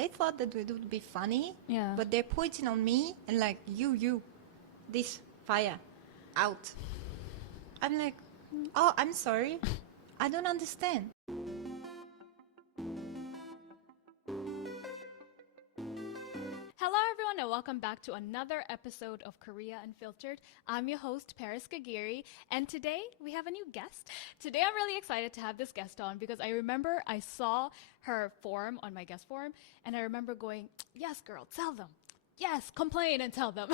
they thought that it would be funny. Yeah. But they're pointing on me and like, you, this fire, out. I'm like, oh, I'm sorry. I don't understand. Hello, everyone, and welcome back to another episode of Korea Unfiltered. I'm your host, Paris Kagiri, and today we have a new guest. Today, I'm really excited to have this guest on because I remember I saw her form on my guest form, and I remember going, yes, girl, tell them. Yes, complain and tell them.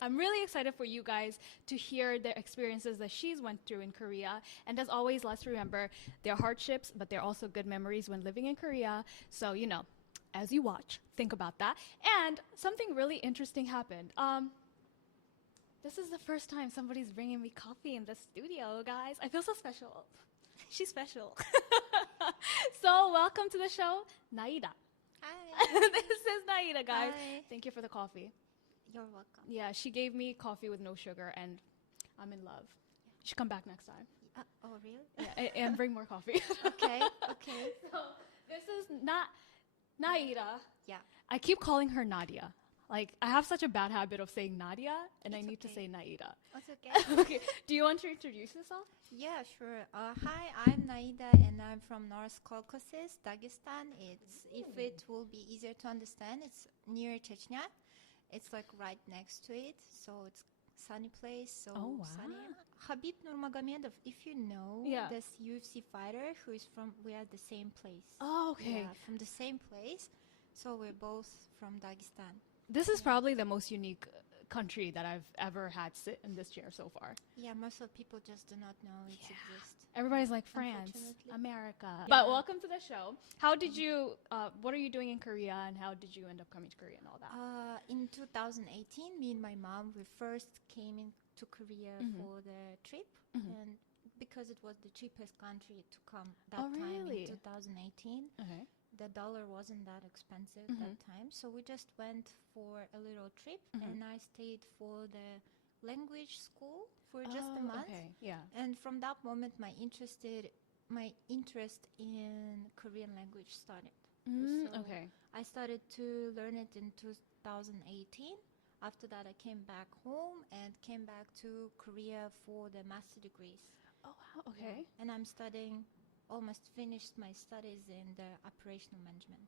I'm really excited for you guys to hear the experiences that she's went through in Korea. And as always, let's remember, there are hardships, but there are also good memories when living in Korea. So, as you watch, think about that. And something really interesting happened. This is the first time somebody's bringing me coffee in the studio, guys. I feel so special. She's special. So welcome to the show, Naida. Hi. This is Naida, guys. Hi. Thank you for the coffee. You're welcome. Yeah, she gave me coffee with no sugar, and I'm in love. You should come back next time. Oh, really? Yeah, and bring more coffee. Okay. So this is not Naida. Yeah. I keep calling her Nadia. Like, I have such a bad habit of saying Nadia, and I need to okay. say Naida. That's okay. Okay. Do you want to introduce yourself? Yeah, sure. Hi, I'm Naida, and I'm from North Caucasus, Dagestan. If it will be easier to understand, it's near Chechnya. It's like right next to it, so it's sunny place. So Oh, wow. sunny. Habib Nurmagomedov, if you know, Yeah. this UFC fighter who is from, we are the same place. Oh, okay. Yeah, from the same place. So we're both from Dagestan. This is probably the most unique country that I've ever had sit in this chair so far. Yeah, most of people just do not know it exists. Everybody's like France, Unfortunately. America. Yeah. But welcome to the show. How did you, what are you doing in Korea, and how did you end up coming to Korea and all that? In 2018, me and my mom, we first came into Korea for the trip, and because it was the cheapest country to come that Oh, time really? in 2018, Okay. the dollar wasn't that expensive that time, so we just went for a little trip, and I stayed for the language school for just a month. Okay, yeah. And from that moment, my interest in Korean language started. So Okay. I started to learn it in 2018. After that, I came back home and came back to Korea for the master degrees. Oh, wow, okay. And I'm almost finished my studies in the operational management.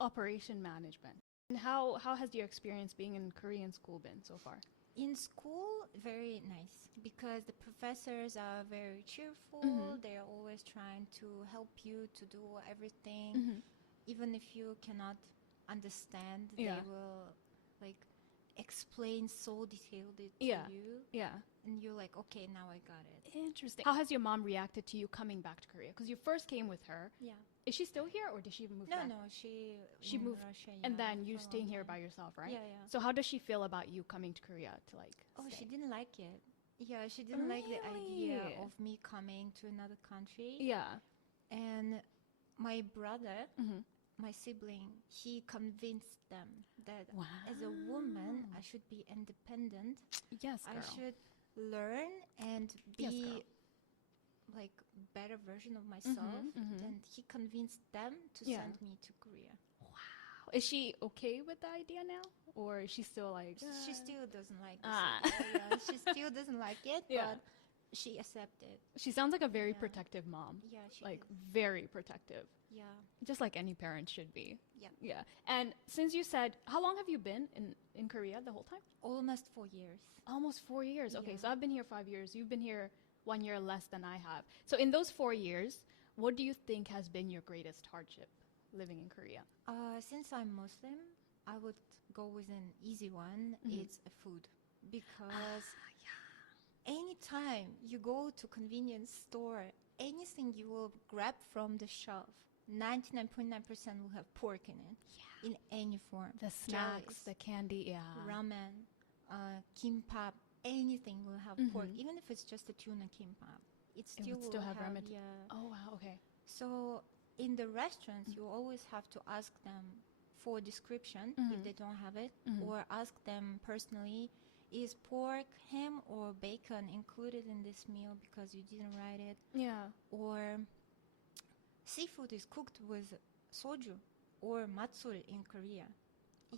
Operation management. And how has your experience being in Korean school been so far? In school, very nice because the professors are very cheerful. They're always trying to help you to do everything. Even if you cannot understand, they will like explain so detailed it to you. Yeah. And you're like, okay, now I got it. Interesting. How has your mom reacted to you coming back to Korea? Because you first came with her. Yeah. Is she still here, or did she move No, back? she in moved Russia, and yeah, then you for a staying long here time. by yourself, right? Yeah, yeah. So how does she feel about you coming to Korea to Oh, stay? she didn't like it. Yeah, she didn't like the idea Really? of me coming to another country. Yeah. And my brother, my sibling, he convinced them that as a woman, I should be independent. Yes, girl. I should learn and Yes, be girl. like better version of myself. And he convinced them to send me to Korea. Wow. Is she okay with the idea now, or is she still like? She still doesn't like this idea. Yeah, she still doesn't like it, Yeah. but she accepted. She sounds like a very protective mom. Yeah, she like is. very protective. Yeah. Just like any parent should be. Yeah. Yeah. And since you said, how long have you been in Korea the whole time? Almost 4 years. Almost 4 years. Okay, Yeah. so I've been here 5 years. You've been here 1 year less than I have. So in those 4 years, what do you think has been your greatest hardship living in Korea? Since I'm Muslim, I would go with an easy one. It's a food. Because anytime you go to convenience store, anything you will grab from the shelf, 99.9% will have pork in it. In any form. The snacks, Rice, the candy, ramen, kimbap, anything will have pork. Even if it's just a tuna kimbap, it still would will have ramen. yeah. Oh, wow, okay. So in the restaurants, you always have to ask them for description if they don't have it, or ask them personally, is pork, ham, or bacon included in this meal because you didn't write it? Yeah. Or seafood is cooked with soju. or matsul in Korea.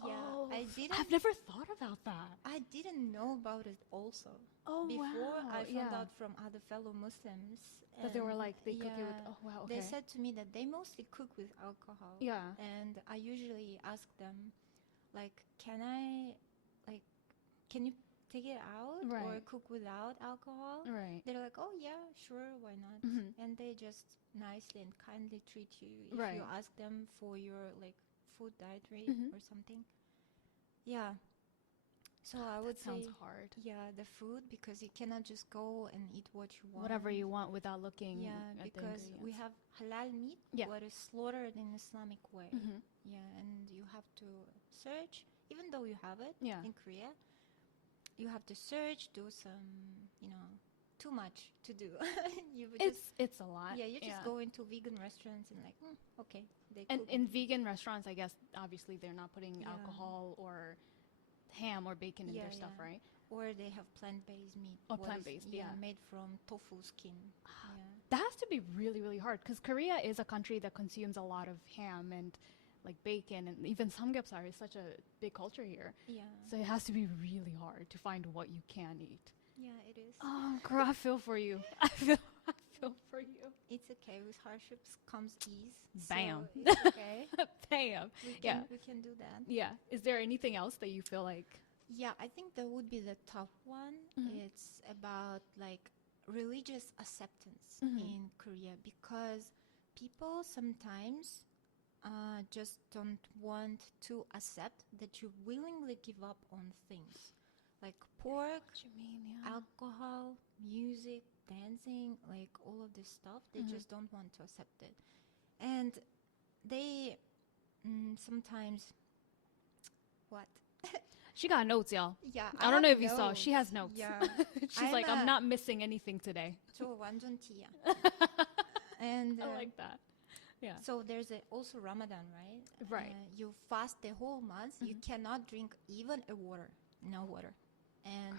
Yeah, Oh, I didn't. I've never thought about that. I didn't know about it also. Oh, Before wow. I found Yeah. out from other fellow Muslims That they were and like, they cook it with, yeah, oh, wow, they okay. said to me that they mostly cook with alcohol. Yeah. And I usually ask them, like, like, can you take it out or Right. cook without alcohol? Right. They're like, oh yeah, sure, why not? Mhm. And they just nicely and kindly treat you if Right. you ask them for your like food dietary Mhm. or something. Yeah. So I would That sounds say, hard. yeah, the food, because you cannot just go and eat what you want. Whatever you want without looking Yeah, at the because we ingredients. have halal meat, Yeah. what is slaughtered in Islamic way. Mhm. Yeah, and you have to search, even though you have it Yeah. in Korea, you have to search, do some, too much to do. You would It's a lot. yeah, you just go into vegan restaurants and like, okay, they And cook. in vegan restaurants, I guess obviously they're not putting Yeah. alcohol or ham or bacon in Yeah, their stuff, yeah. right? Or they have plant-based meat. Or what is- plant-based, yeah. made from tofu skin. Yeah. That has to be really, really hard because Korea is a country that consumes a lot of ham and like bacon and even samgyeopsal is such a big culture here. Yeah. So it has to be really hard to find what you can eat. Yeah, it is. Oh, girl, I feel for you. I feel for you. It's okay. With hardships comes ease. Bam. So it's okay. Bam. Yeah. We can do that. Yeah. Is there anything else that you feel like? Yeah, I think that would be the top one. Mhm. It's about like religious acceptance Mhm. in Korea, because people sometimes just don't want to accept that you willingly give up on things like pork, What you mean? Yeah. alcohol, music, dancing, like all of this stuff. They Mhm. just don't want to accept it. And they sometimes, what? She got notes, y'all. Yeah, I don't know if you saw. She has notes. Yeah. She's like, I'm not missing anything today. 저 완전 T야. And I like that. Yeah. so there's also Ramadan, right? Right. You fast the whole month. You cannot drink even a water, no water. And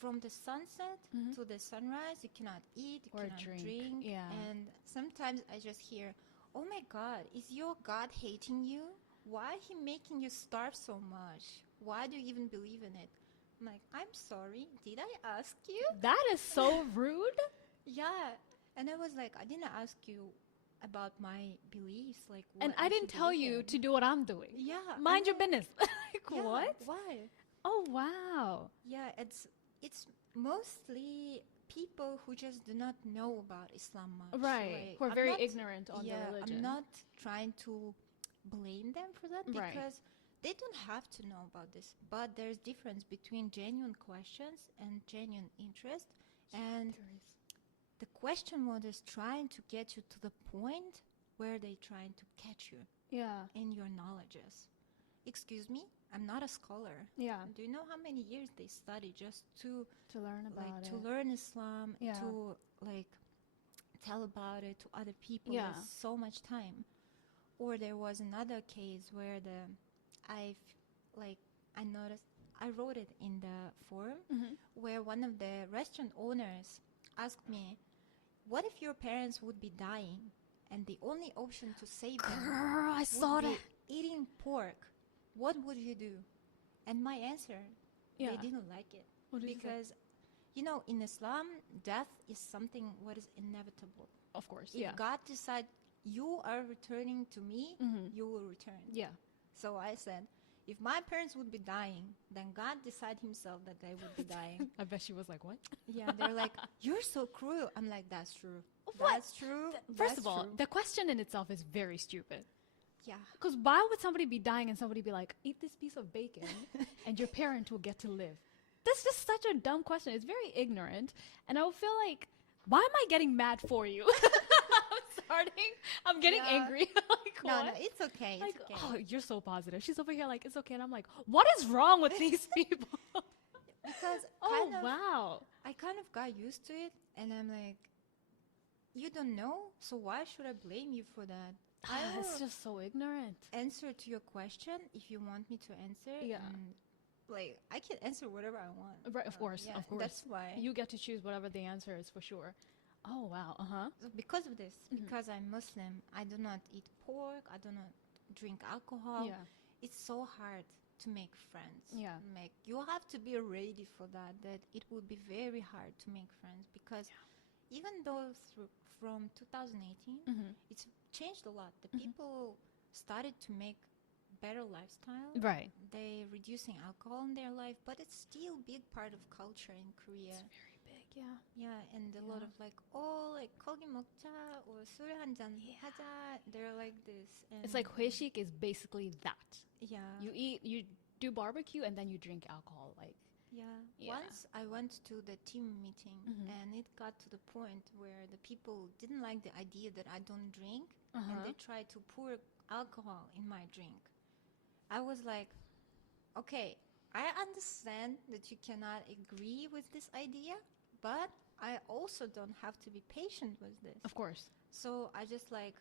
from the sunset to the sunrise, you cannot eat, you Or cannot drink, yeah. And sometimes I just hear, oh my God, is your God hating you? Why he making you starve so much? Why do you even believe in it? I'm like, I'm sorry, did I ask you? That is so rude. Yeah. And I was like, I didn't ask you about my beliefs, like what And I didn't should tell believe you in. to do what I'm doing. Yeah. Mind your I'm like, business. Like, yeah, what? Why? Oh, wow. Yeah, it's mostly people who just do not know about Islam much. Right. Like, Who are I'm very not- ignorant on yeah, the religion. I'm not trying to blame them for that, Right. because they don't have to know about this. But there's difference between genuine questions and genuine interest. And the question was trying to get you to the point where they trying to catch you Yeah. in your knowledges. Excuse me, I'm not a scholar. Yeah. Do you know how many years they study just to To learn about like it. to learn Islam, Yeah. to like tell about it to other people? Yeah. There's so much time. Or there was another case where I noticed, I wrote it in the forum, where one of the restaurant owners asked me, what if your parents would be dying and the only option to save them Girl, I saw would be that. eating pork? What would you do? And my answer, Yeah. they didn't like it. What did you say? Because, in Islam, death is something what is inevitable. Of course. If Yeah. God decides you are returning to me, Mhm. you will return. Yeah. So I said, if my parents would be dying, then God decide himself that they would be dying. I bet she was like, what? Yeah, they're like, you're so cruel. I'm like, that's true. What? That's true. First That's of all, true. the question in itself is very stupid. Yeah. Because why would somebody be dying and somebody be like, eat this piece of bacon and your parent will get to live? That's just such a dumb question. It's very ignorant. And I would feel like, why am I getting mad for you? I'm getting Yeah. angry. Like, No, what? no, it's okay. It's Like, okay. oh, you're so positive. She's over here like, it's okay. And I'm like, what is wrong with these people? Because Oh, wow. I kind of got used to it, and I'm like, you don't know, so why should I blame you for that? I It's will just so ignorant. answer to your question if you want me to answer. Yeah. And, like, I can answer whatever I want. Right, of course, Yeah, of course. That's why. You get to choose whatever the answer is for sure. Oh, wow. Uh-huh. So because of this, because I'm Muslim, I do not eat pork. I do not drink alcohol. Yeah. It's so hard to make friends. Yeah. Like you have to be ready for that. That it will be very hard to make friends because even though from 2018, Mm-hmm. it's changed a lot. The people started to make better lifestyle. Right. They reducing alcohol in their life, but it's still big part of culture in Korea. It's very big, yeah. Yeah, and a lot of like, oh, like 고기 먹자 or 술 한잔 하자. They're like this. And It's like 회식 is basically that. yeah. You do barbecue and then you drink alcohol. Like, Yeah. Yeah. Once I went to the team meeting and it got to the point where the people didn't like the idea that I don't drink and they tried to pour alcohol in my drink. I was like, okay, I understand that you cannot agree with this idea, but I also don't have to be patient with this. of course. So I just like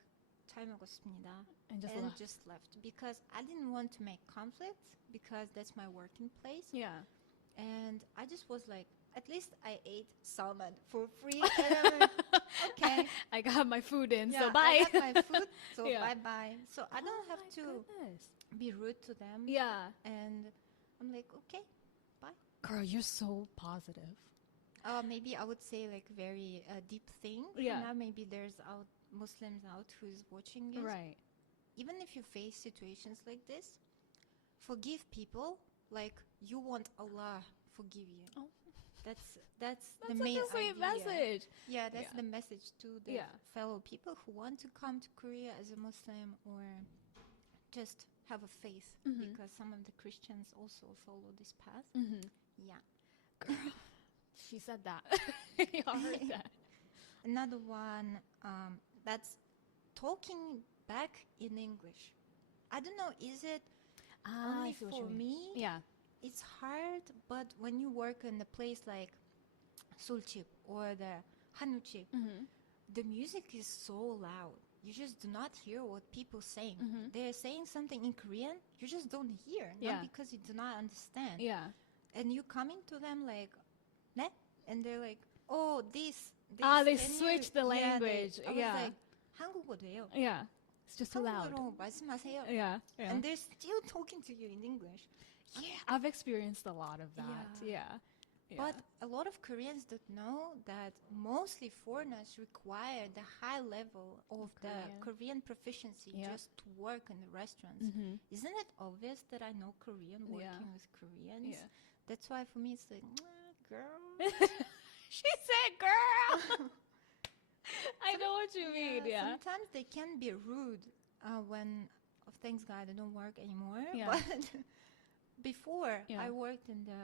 잘 먹었습니다 And just and left. just left because I didn't want to make conflict because that's my working place. Yeah. And I just was like, at least I ate salmon for free. And I'm like, okay. I got my food in, Yeah, so bye. I got my food, so Yeah. bye-bye. So I don't have my to goodness. be rude to them. Yeah. And I'm like, okay, bye. Girl, you're so positive. Maybe I would say like very deep thing. Yeah. Now maybe there's Muslims out who's watching this. Right. Even if you face situations like this, forgive people like you want Allah forgive you. Oh. That's That's the such main a sweet idea. message. Yeah, that's Yeah. the message to the Yeah. fellow people who want to come to Korea as a Muslim or just have a faith because some of the Christians also follow this path. Mm-hmm. Yeah. Girl, she said that. Y'all heard that. Another one that's talking back in English. I don't know, is it I only see what for you mean. me? Yeah. It's hard, but when you work in a place like Sulchip or the Hanuchip, the music is so loud. You just do not hear what people saying. They're saying something in Korean, you just don't hear. Yeah. Not because you do not understand. Yeah. And you coming to them like, ne? And they're like, oh, this. They and you- switch the language. I was Yeah. like, 한국어 돼요. Yeah. It's just too loud. 한국어로 말씀하세요. Yeah. Yeah. And they're still talking to you in English. Yeah, I've experienced a lot of that. Yeah. Yeah. But a lot of Koreans don't know that mostly foreigners require the high level of the Korean proficiency Yeah. just to work in the restaurants. Isn't it obvious that I know Korean working with Koreans? Yeah. That's why for me it's like, girl. She said, girl. I know what you mean. Yeah. Sometimes they can be rude when things God they don't work anymore. Yeah. But before Yeah. I worked in the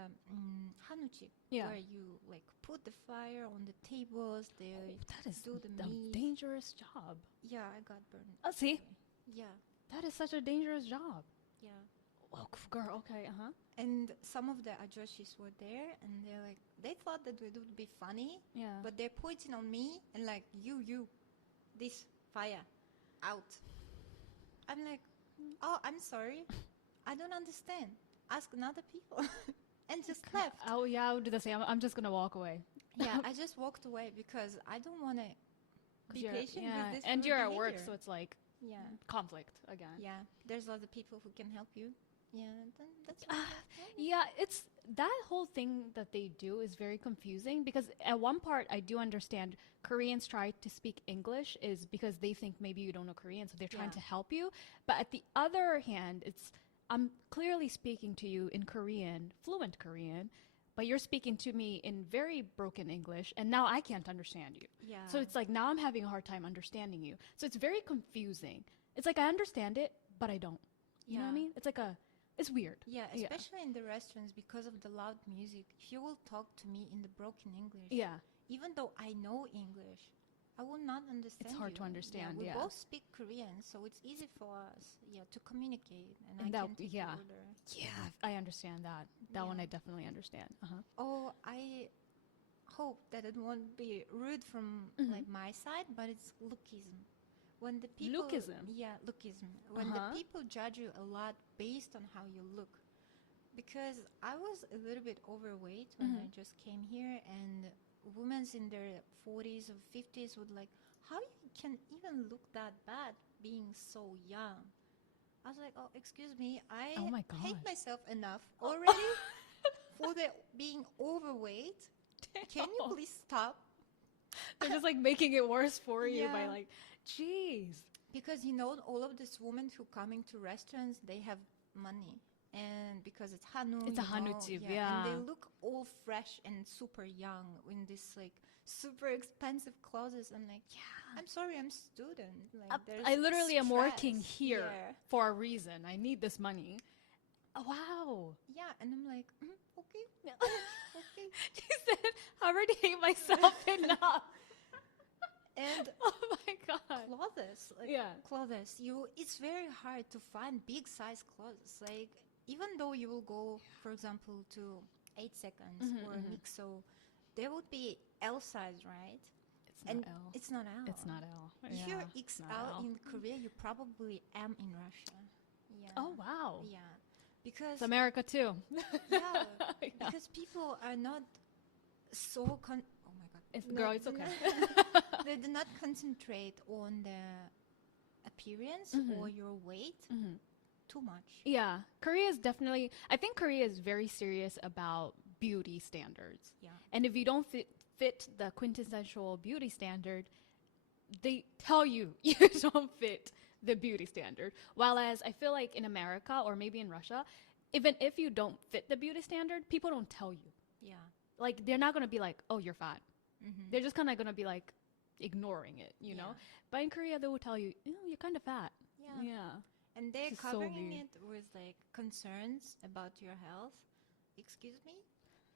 Hanuchi, Yeah. where you like put the fire on the tables, they That is do the a meat. dangerous job. Yeah, I got burned. Oh, see? Yeah, That is such a dangerous job. yeah. Oh, girl. Okay. Uh huh. And some of the ajoshis were there, and they're like, they thought that it would be funny, Yeah. but they're pointing on me and like, you, this fire, out. I'm like, oh, I'm sorry, I don't understand. Ask another people, and just left. Oh yeah, I would do the same. I'm just gonna walk away. Yeah, I just walked away because I don't want to be patient yeah. with this. And rude you're at work, behavior. so it's like yeah, conflict again. yeah. There's other people who can help you. Yeah, then that's Yeah, it's that whole thing that they do is very confusing because at one part I do understand Koreans try to speak English is because they think maybe you don't know Korean, so they're trying Yeah. to help you. But at the other hand, I'm clearly speaking to you in Korean, fluent Korean, but you're speaking to me in very broken English, and now I can't understand you. yeah. So it's like now I'm having a hard time understanding you. So it's very confusing. It's like I understand it, but I don't. You know what I Yeah. mean? It's like it's weird. Yeah, Yeah. especially in the restaurants because of the loud music. If you will talk to me in the broken English, Yeah. even though I know English, I will not understand. hard to you. understand, we yeah. both speak Korean, so it's easy for us, to communicate, and I And that- can take yeah. the order. Yeah, I understand that. That one Yeah. I definitely understand. Uh-huh. Oh, I hope that it won't be rude from like my side, but it's lookism. When the people Lookism? Yeah, lookism. When Uh-huh. the people judge you a lot based on how you look. Because I was a little bit overweight when I just came here, and women in their 40s or 50s would like, how you can even look that bad being so young? I was like, oh, excuse me, I Oh my hate God. myself enough already for the being overweight. Can you Damn. please stop? They're just like making it worse for you by Yeah. like, jeez. Because you know, all of these women who coming to restaurants, they have money, and because it's Hanu, It's a you know, Hanutip, and yeah. they look all fresh and super young in this like super expensive clothes. I'm like, Yeah. I'm sorry, I'm student. Like, there's I literally am working stress. here Yeah. for a reason. I need this money. Oh, wow. Yeah, and I'm like, okay, Yeah. okay. She said, I already hate myself enough. And Oh my God. clothes, like Yeah. clothes, it's very hard to find big size clothes. Like, even though you will go, for example, to 8 seconds or Mixo, there would be L size, right? It's not And L. it's not L. It's not L. If Yeah, you're it's not XL L. in Korea, you probably am in Russia. Yeah. Oh, wow. Yeah. Because, It's America too. yeah, Yeah. because people are not so oh my God. It's, No, girl, it's do okay. not- they do not concentrate on the appearance or your weight too much. Yeah, Korea is definitely, I think Korea is very serious about beauty standards. Yeah. And if you don't fit the quintessential beauty standard, they tell you you don't fit the beauty standard. While as I feel like in America or maybe in Russia, even if you don't fit the beauty standard, people don't tell you. Yeah. Like, they're not going to be like, oh, you're fat. They're just kind of going to be like ignoring it, you know? But in Korea, they will tell you, you're kind of fat. Yeah. Yeah. And they're This is so covering weird. it with like concerns about your health. Excuse me?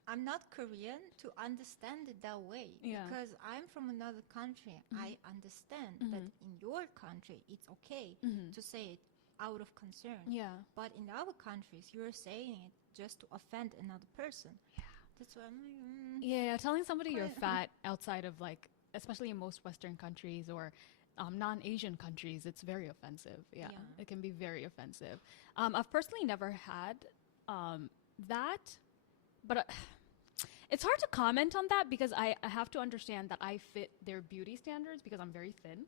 I'm not Korean to understand it that way. Yeah. Because I'm from another country. I understand that in your country it's okay to say it out of concern. Yeah. But in other countries, you're saying it just to offend another person. Yeah. That's why I'm like, Yeah, telling somebody you're Quite- fat outside of like, especially in most Western countries or non-Asian countries, it's very offensive. Yeah, Yeah. it can be very offensive. I've personally never had that, but it's hard to comment on that because I have to understand that I fit their beauty standards because I'm very thin.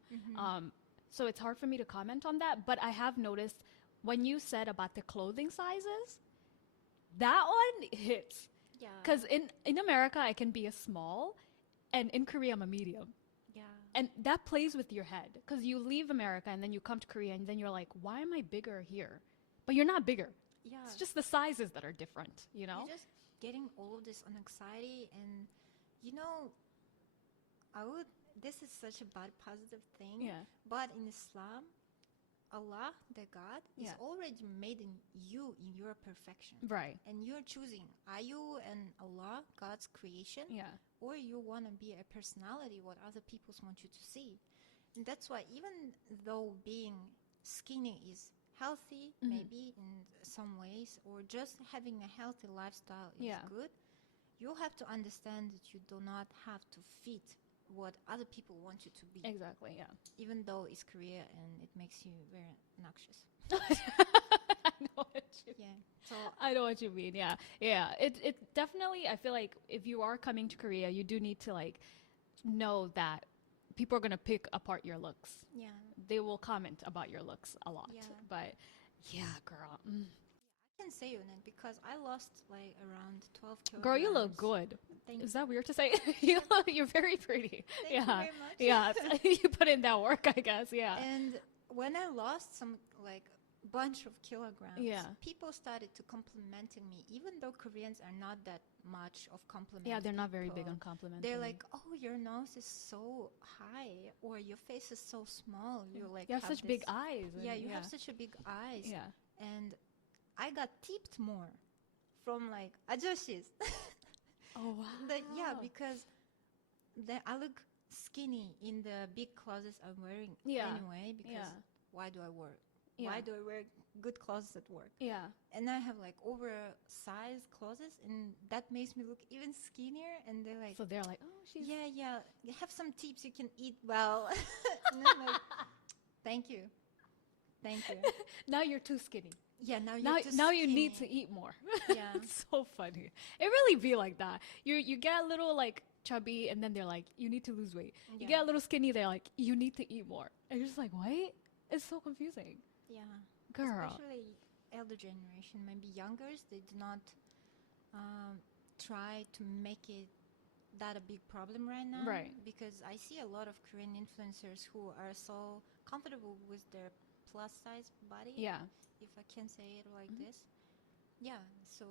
So it's hard for me to comment on that. But I have noticed when you said about the clothing sizes, that one hits. yeah. Because in America, I can be a small, and in Korea, I'm a medium. Yeah. And that plays with your head. Because you leave America, and then you come to Korea, and then you're like, why am I bigger here? But you're not bigger. Yeah. It's just the sizes that are different, you know? You're just getting all of this anxiety, and you know, this is such a bad positive thing. Yeah. But in Islam, Allah, the God, is Yeah. already made in you in your perfection. Right. And you're choosing, are you an Allah, God's creation? Yeah. Or you want to be a personality, what other people want you to see. And that's why even though being skinny is healthy, maybe in some ways, or just having a healthy lifestyle is Yeah. good, you have to understand that you do not have to fit what other people want you to be, Exactly, yeah. even though it's Korea and it makes you very noxious. I know what you Yeah. So I know what you mean. Yeah. Yeah. It definitely, I feel like if you are coming to Korea, you do need to like know that people are going to pick apart your looks. yeah. They will comment about your looks a lot. Yeah. But yeah, girl. I can say on it because I lost like around 12 kilograms. Girl, you look good. Thank Is that weird to say? You're very pretty. Thank you very much. Yeah. You put in that work, I guess. Yeah. And when I lost some like bunch of kilograms, Yeah. people started to complimenting me, even though Koreans are not that much of complimenting. Yeah, they're not very big people. on complimenting. They're like, oh, your nose is so high, or your face is so small. You like you have such big this- eyes. Yeah, and- you have such a big eyes. Yeah. And I got tipped more from like ajoshis. Oh, wow. Yeah, because I look skinny in the big clothes I'm wearing Yeah. anyway. Because Yeah. why do I wear? Yeah. Why do I wear good clothes at work? Yeah. And I have like oversized clothes, and that makes me look even skinnier. And they're like, So they're like, oh, she's. yeah, you have some tips you can eat well. And I'm like, thank you. Now you're too skinny. Yeah, now you're Now, too now you need to skinny. eat more. Yeah. It's so funny. It really be like that. You get a little like chubby, and then they're like, you need to lose weight. You Yeah. get a little skinny, they're like, you need to eat more. And you're just like, what? It's so confusing. Yeah. Girl. Especially elder generation, maybe youngers, they do not try to make it that a big problem right now. Right. Because I see a lot of Korean influencers who are so comfortable with their plus size body. Yeah. If I can say it like this. Yeah. So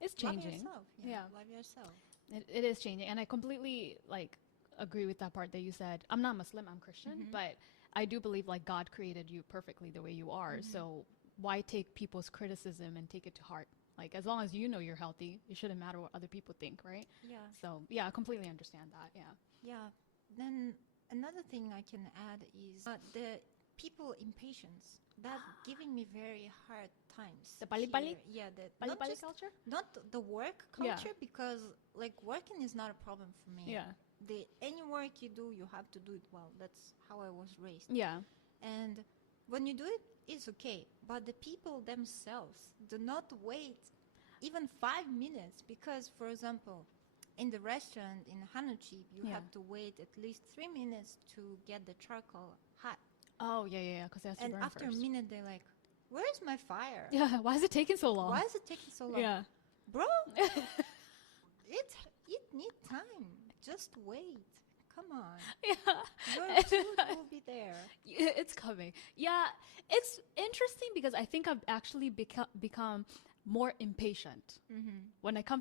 It's love changing. yourself. Yeah. Love yourself. It is changing, and I completely like agree with that part that you said. I'm not Muslim, I'm Christian, but I do believe like God created you perfectly the way you are. So why take people's criticism and take it to heart? Like as long as you know you're healthy, it shouldn't matter what other people think, right? Yeah. So yeah, I completely understand that. Yeah. Yeah. Then another thing I can add is the people impatience that giving me very hard times. The pali-pali? Yeah, the Pali not pali just culture? not the work Yeah. culture because like working is not a problem for me. Yeah. Any work you do, you have to do it well. That's how I was raised. Yeah. And when you do it, it's okay. But the people themselves do not wait even 5 minutes because, for example, in the restaurant in Hanuchip, you have to wait at least 3 minutes to get the charcoal hot. Oh yeah, because it has to And burn after first. a minute, they're like, "Where's my fire? Yeah, why is it taking so long? Why is it taking so long, Yeah. bro? it need time. Just wait. Come on, Yeah. your food will be there." It's coming. Yeah, it's interesting because I think I've actually become more impatient when I came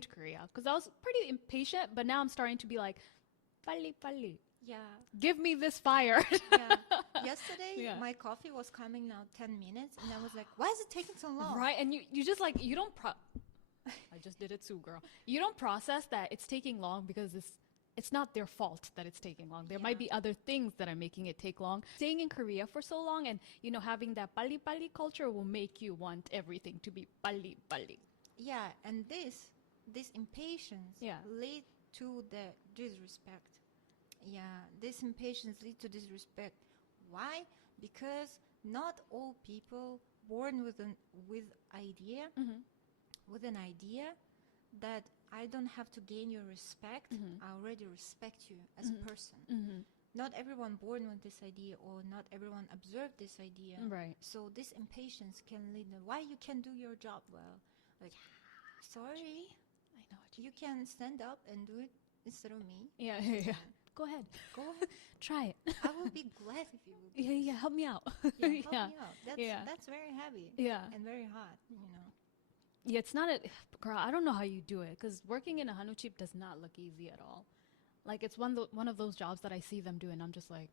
to Korea because I was pretty impatient, but now I'm starting to be like, "Pali pali, Yeah. give me this fire." Yeah. Yesterday, Yeah. my coffee was coming now 10 minutes, and I was like, "Why is it taking so long?" Right, and you just like you don't I just did it too, girl. You don't process that it's taking long because it's not their fault that it's taking long. There might be other things that are making it take long. Staying in Korea for so long and, having that pali pali culture will make you want everything to be pali pali. Yeah, and this impatience Yeah. lead to the disrespect. Yeah, this impatience lead to disrespect. Why? Because not all people born with an idea, with an idea that I don't have to gain your respect. I already respect you as a person. Not everyone born with this idea, or not everyone observed this idea. Right. So this impatience can lead to why you can do your job well. Like, sorry, I know what you can stand up and do it instead of me. Yeah. Go ahead. Go ahead. Try it. I will be glad if you will. Yeah, help me out. Yeah, help me out. That's very heavy. Yeah. And very hot, Yeah, it's not girl, I don't know how you do it because working in a hanuchip does not look easy at all. Like it's one of those jobs that I see them do and I'm just like,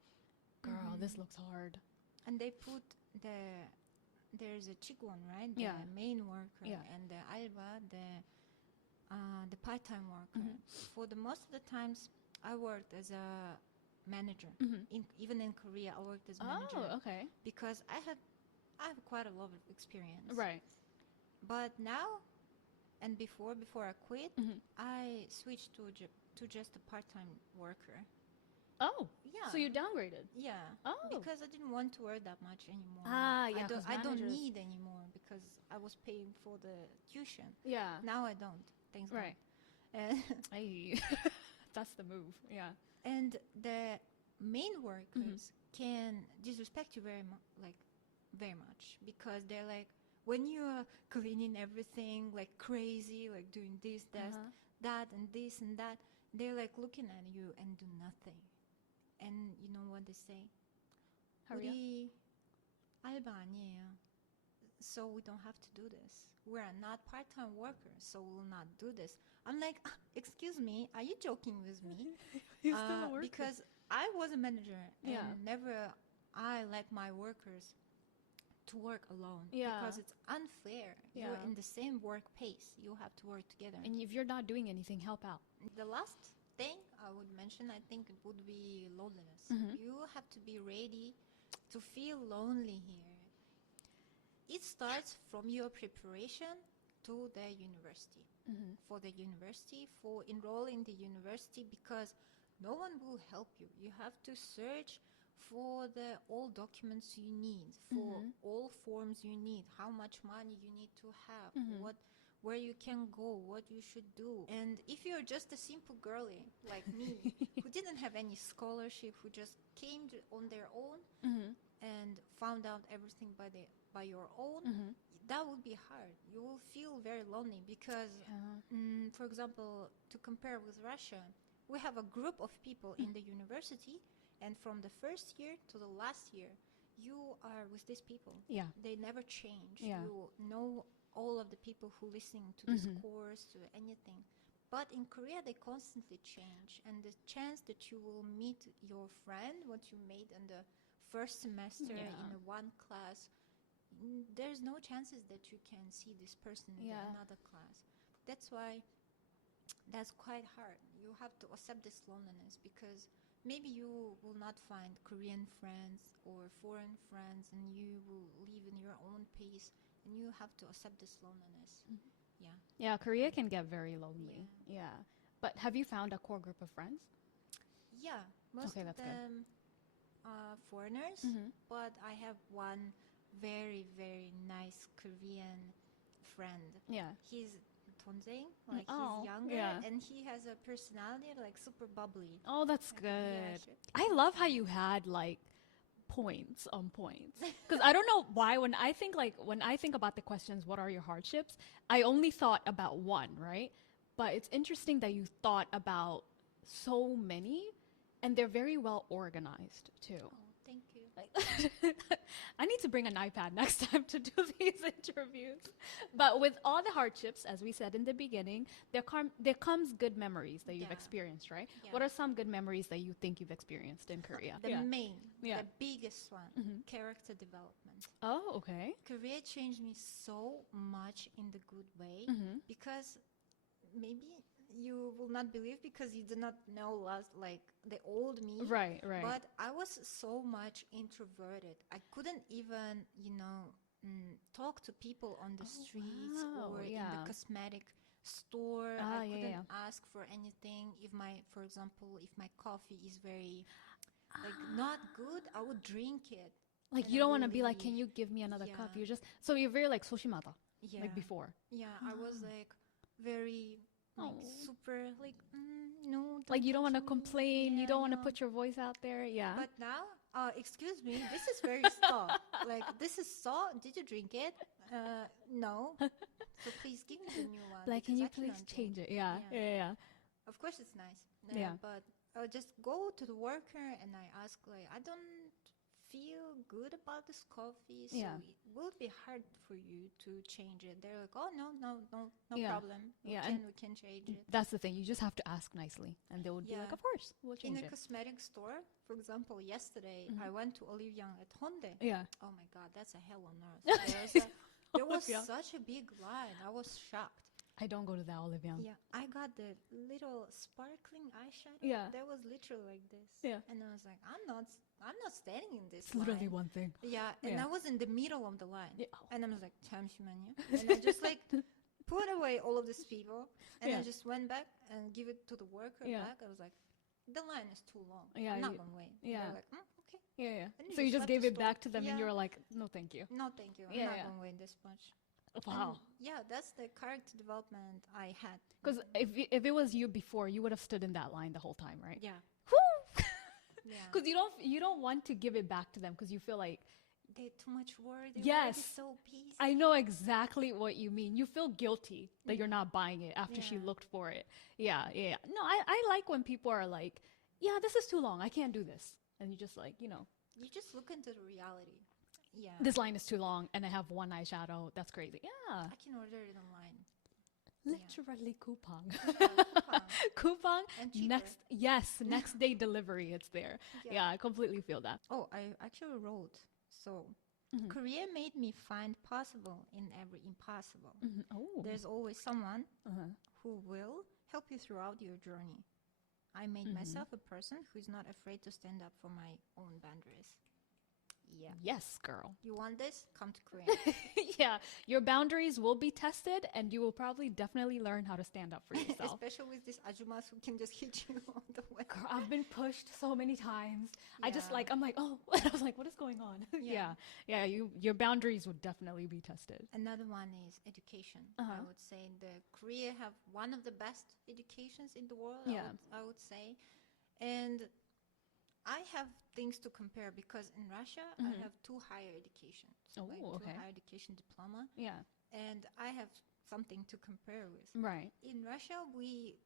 girl, this looks hard. And they put there's a chigwon, right? The Yeah. main worker, Yeah. and the alba, the part-time worker. For the most of the times, I worked as a manager. Even in Korea, I worked as manager Oh, okay. because I have quite a lot of experience. Right. But now, and before I quit, I switched to just a part-time worker. Oh. Yeah. So you downgraded. Yeah. Oh. Because I didn't want to work that much anymore. Ah, yeah, 'cause I don't managers- need anymore because I was paying for the tuition. Yeah. Now I don't. Thanks Right. God. And, Hey. That's the move. Yeah. and the main workers can disrespect you very much because they're like, when you're cleaning everything like crazy, like doing this, that, and this and that, they're like looking at you and do nothing. And you know what they say? Hurry up. 우리 알바 아니에요. So we don't have to do this. We're not part-time workers, so we'll not do this. I'm like, excuse me, are you joking with me? He's still a worker. Because I was a manager and Yeah. never I let my workers to work alone. Yeah. Because it's unfair. Yeah. You're in the same work pace. You have to work together. And if you're not doing anything, help out. The last thing I would mention, I think, it would be loneliness. You have to be ready to feel lonely here. It starts from your preparation to the university. For the university, for enrolling the university, because no one will help you. You have to search for all documents you need, for all forms you need, how much money you need to have, where you can go, what you should do. And if you're just a simple girly like me, who didn't have any scholarship, who just came on their own and found out everything by your own, that would be hard. You will feel very lonely because, for example, to compare with Russia, we have a group of people in the university, and from the first year to the last year, you are with these people. Yeah. They never change. Yeah. You know all of the people who listen to this course, to anything. But in Korea, they constantly change. And the chance that you will meet your friend, what you made in the first semester in one class, there's no chances that you can see this person in another class. That's why that's quite hard. You have to accept this loneliness because maybe you will not find Korean friends or foreign friends, and you will live in your own pace, and you have to accept this loneliness. Yeah, Korea can get very lonely. Yeah. But have you found a core group of friends? Yeah, most of them foreigners, but I have one very, very nice Korean friend. Yeah. He's Tonjeng, like he's younger, and he has a personality like super bubbly. Oh, that's good. I love how you had like points on points, because I don't know why when I think about the questions, what are your hardships, I only thought about one, right? But it's interesting that you thought about so many, and they're very well organized too. Oh, thank you. I need to bring an iPad next time to do these interviews. But with all the hardships, as we said in the beginning, there comes good memories that you've experienced, right? Yeah. What are some good memories that you think you've experienced in Korea? The biggest one, character development. Oh, okay. Korea changed me so much in the good way because maybe you will not believe because you did not know like the old me. Right. But I was so much introverted. I couldn't even, talk to people on the streets or in the cosmetic store. I couldn't ask for anything. For example, if my coffee is very not good, I would drink it. Like you don't want to be like, can you give me another cup? So you're very like soshimata, like before. Yeah, I was like very super like no. Like you don't want to touch me. complain. Yeah, you don't want to no. put your voice out there. Yeah. But now, excuse me, this is very salt. Like this is salt. Did you drink it? No. So please give me the new one. Like, can you I please cannot change drink. it? Yeah. Of course, it's nice. Yeah. But I'll just go to the worker and I ask like, I don't feel good about this coffee, so it will be hard for you to change it. They're like, oh no problem. We can change it. That's the thing. You just have to ask nicely, and they would be like, of course, we'll change it. In a cosmetic store, for example, yesterday I went to Olive Young at Hyundai. Yeah. Oh my God, that's a hell on earth. There was such a big line. I was shocked. I don't go to that Olive Young. Yeah, I got the little sparkling eyeshadow. Yeah. That was literally like this. Yeah. And I was like, I'm not standing in this It's literally one thing. Yeah, and I was in the middle of the line. Yeah. And I was like, 잠시만요. And I just like put away all of these people. And I just went back and give it to the worker back. I was like, the line is too long. Yeah, I'm not going to wait. Yeah. They're like, okay. Yeah. And So you just left gave the it store. back to them and you were like, no, thank you. No, thank you. I'm not going to wait this much. Wow. And that's the character development I had. Because if it was you before, you would have stood in that line the whole time, right? Yeah. Woo! Yeah. Because you don't want to give it back to them because you feel like they're too much work. Yes. So busy. I know exactly what you mean. You feel guilty that you're not buying it after she looked for it. Yeah. No, I like when people are like, yeah, this is too long. I can't do this. And you just like, You just look into the reality. Yeah. This line is too long and I have one eyeshadow. That's crazy. Yeah. I can order it online. Literally coupon. Coupon. Coupon. And cheaper. Next day delivery. It's there. Yeah, I completely feel that. Oh, I actually wrote. So, Korea made me find possible in every impossible. Oh. There's always someone who will help you throughout your journey. I made myself a person who's not afraid to stand up for my own boundaries. Yeah. Yes, girl. You want this? Come to Korea. Yeah, your boundaries will be tested and you will probably definitely learn how to stand up for yourself. Especially with these ajumas who can just hit you on the way. Girl, I've been pushed so many times. I just Yeah. I'm like, oh, I was like, what is going on? Yeah. Yeah, your boundaries would definitely be tested. Another one is education. I would say the Korea have one of the best educations in the world. Yeah. I would say, and I have things to compare because in Russia I have two higher educations, Oh, like two okay. higher education diploma, Yeah. and I have something to compare with. Right. In Russia, we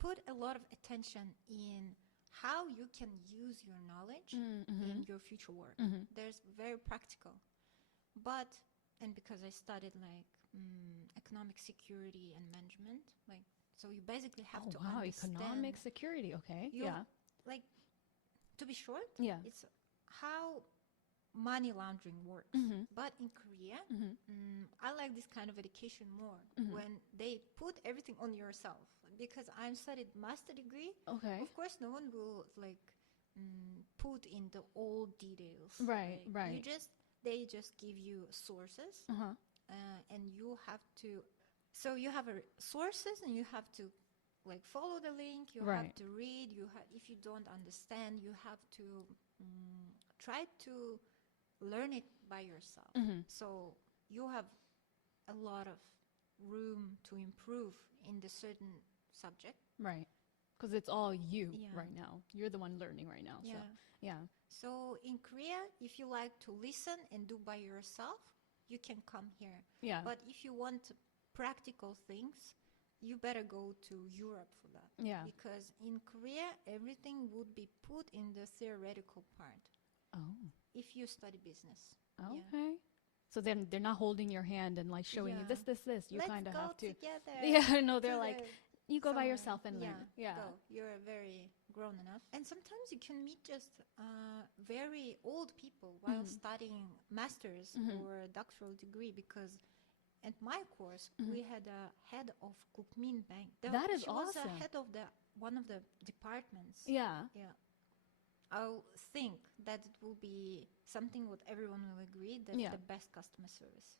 put a lot of attention in how you can use your knowledge in your future work. There's very practical, but and because I studied like economic security and management, like so you basically have to understand economic security. Okay. Yeah. like to be short, Yeah. it's how money laundering works. But in Korea, I like this kind of education more when they put everything on yourself. Because I'm studied master degree, Okay. of course, no one will like put in the all details. Right, Like, right. They just give you sources, and you have to. So you have sources, and you have to like follow the link. You have to read. If you don't understand, you have to try to learn it by yourself. So you have a lot of room to improve in the certain subject. Right. Because it's all you Yeah. right now. You're the one learning right now. Yeah. So, yeah. So in Korea, if you like to listen and do by yourself, you can come here. Yeah. But if you want practical things, you better go to Europe for that. Yeah. Because in Korea, everything would be put in the theoretical part Oh. if you study business. Okay. So then they're not holding your hand and like showing you Yeah. this. You Let's kind of go have to. together. Yeah, no, they're to like, the you go by somewhere. yourself and learn. Yeah. Go. You're very grown enough. And sometimes you can meet just very old people while studying masters or doctoral degree because at my course we had a head of Gukmin Bank. That is she was awesome. a head of one of the departments. Yeah. Yeah. I think that it will be something what everyone will agree that's Yeah. the best customer service.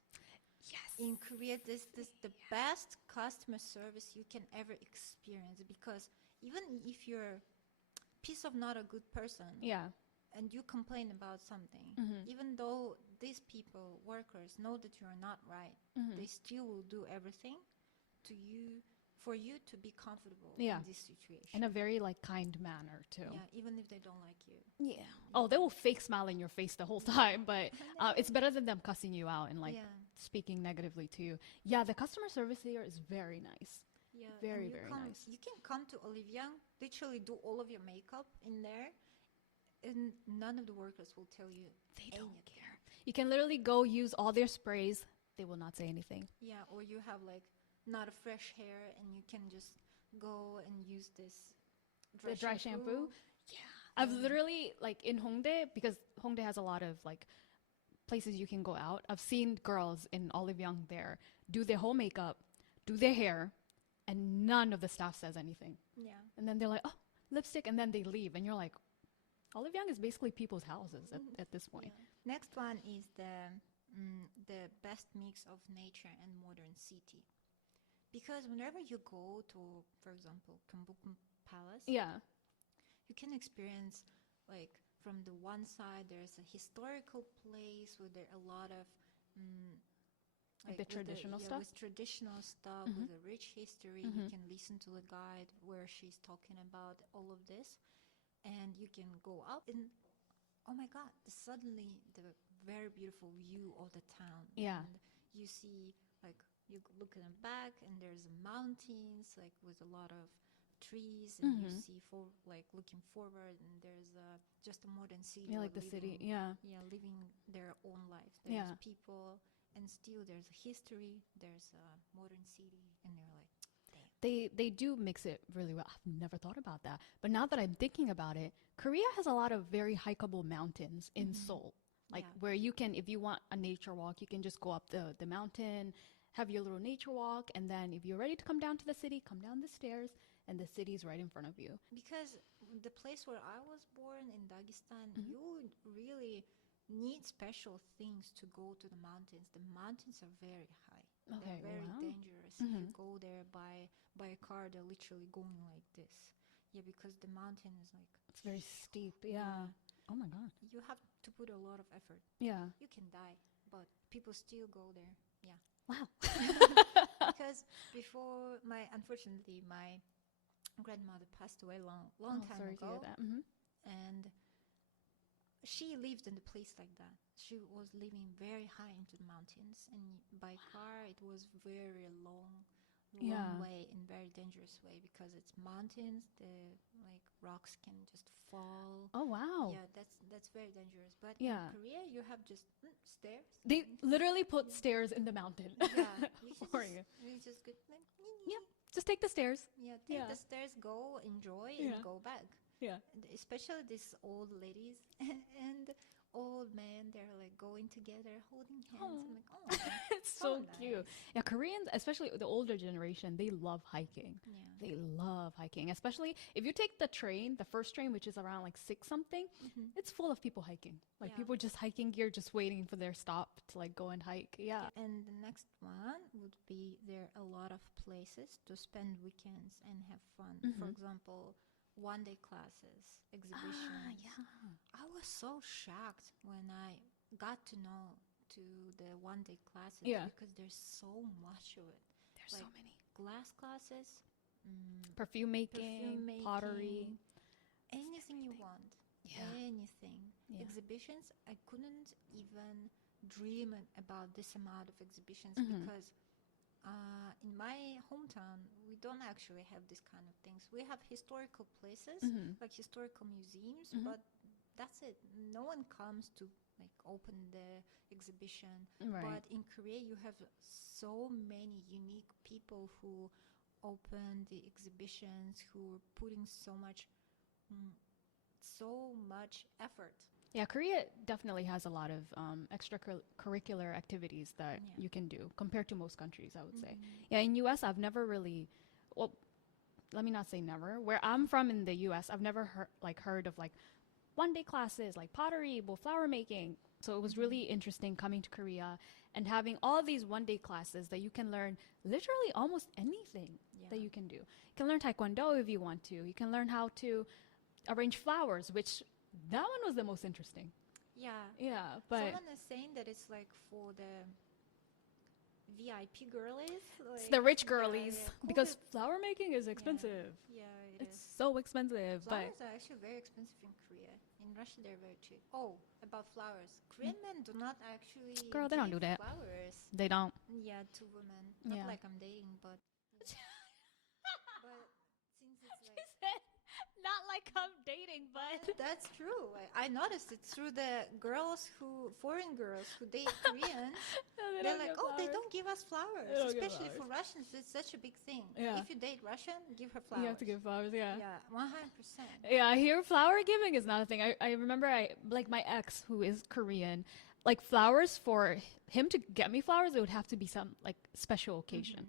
Yes. In Korea, this the best customer service you can ever experience because even if you're piece of not a good person Yeah. and you complain about something, even though these people, workers, know that you're not right, they still will do everything to you for you to be comfortable Yeah. in this situation. In a very like kind manner too. Yeah, even if they don't like you. Yeah. Oh, they will fake smile in your face the whole time, but it's better than them cussing you out and like Yeah. speaking negatively to you. Yeah, the customer service here is very nice. Yeah, Very, and very nice. You can come to Olivia, literally do all of your makeup in there, and none of the workers will tell you They don't anything. care. You can literally go use all their sprays. They will not say anything. Yeah, or you have like not a fresh hair, and you can just go and use this The dry shampoo. Yeah. I've literally like in Hongdae, because Hongdae has a lot of like places you can go out. I've seen girls in Olive Young there do their whole makeup, do their hair, and none of the staff says anything. Yeah. And then they're like, oh, lipstick, and then they leave. And you're like, Olive Young is basically people's houses at this point. Yeah. Next one is the best mix of nature and modern city. Because whenever you go to, for example, Gyeongbokgung Palace, Yeah. you can experience like from the one side there's a historical place where there are a lot of Like the with traditional stuff? with traditional stuff with a rich history. You can listen to the guide where she's talking about all of this, and you can go up and oh my god, suddenly the very beautiful view of the town. Yeah. And you see like you look in the back and there's mountains like with a lot of trees, and you see like looking forward, and there's just a modern city. Yeah, like the city. Yeah. Yeah, living their own life. There's Yeah. people, and still there's a history. There's a modern city, and they're like, damn. They do mix it really well. I've never thought about that. But now that I'm thinking about it, Korea has a lot of very hikeable mountains in Seoul. Like Yeah. where you can, if you want a nature walk, you can just go up the mountain, have your little nature walk, and then if you're ready to come down to the city, come down the stairs, and the city's right in front of you. Because the place where I was born in Dagestan, you really need special things to go to the mountains. The mountains are very high. Okay, They're very wow. dangerous. If you go there by a car, they're literally going like this. Yeah, because the mountain is like It's very steep. Yeah. Oh my God. you have to put a lot of effort. Yeah. You can die, but people still go there. Yeah. Wow. Because before unfortunately, my grandmother passed away long time sorry to hear ago, that. and she lived in a place like that. She was living very high into the mountains, and by car it was very long Yeah. way and very dangerous way because it's mountains. The like rocks can just fall. Oh wow. Yeah, that's very dangerous. But Yeah. in Korea, you have just stairs. They literally put stairs in the mountain. Yeah, you should For just, you. you just go, like, Yeah. Just take the stairs. yeah, take Yeah. the stairs, go enjoy, Yeah. and go back. Yeah. And especially these old ladies and old men, they're like going together, holding hands. I'm like, oh, It's so nice. cute. Yeah, Koreans, especially the older generation, they love hiking. Yeah. They love hiking, especially if you take the train, the first train, which is around like 6 something, it's full of people hiking. Like Yeah. people just hiking here, just waiting for their stop to like go and hike. Yeah. And the next one would be there are a lot of places to spend weekends and have fun. For example, one-day classes, exhibitions. I was so shocked when I got to know to the one-day classes Yeah. because there's so much of it. There's so Like, many. Glass classes, Perfume making, perfume making, pottery. anything you want. Yeah. Anything. Yeah. Exhibitions, I couldn't even dream about this amount of exhibitions because in my hometown, we don't actually have this kind of things. We have historical places, like historical museums, but that's it. No one comes to like open the exhibition. Right. But in Korea, you have so many unique people who open the exhibitions, who are putting so much effort. Yeah, Korea definitely has a lot of extracurricular activities that Yeah. you can do compared to most countries, I would say. Yeah, in US, I've never really, well, let me not say never. Where I'm from in the US, I've never heard of like one-day classes, like pottery, well, flower making. So it was really interesting coming to Korea and having all these one-day classes that you can learn literally almost anything that you can do. You can learn taekwondo if you want to. You can learn how to arrange flowers, which that one was the most interesting. Yeah. Yeah, but Someone is saying that it's like for the VIP girlies. it's the rich Yeah, girlies yeah, cool because it- flower making is expensive. Yeah, It's is. so expensive, Flowers are actually very expensive in Korea. In Russia, they're very cheap. Oh, about flowers. Korean men do not actually Girl, they don't give do that. flowers. but they don't. Yeah, to women. Not Yeah. like I'm dating, but but since it's like said, not like I'm dating, but that's true. I noticed it through the foreign girls who date Koreans. They're like, oh, they don't give us flowers. They don't give Especially for flowers. Russians, it's such a big thing. Yeah. If you date Russian, give her flowers. You have to give flowers, yeah. Yeah, 100%. Yeah, here flower giving is not a thing. I remember like my ex who is Korean, like flowers for him to get me flowers, it would have to be some like special occasion.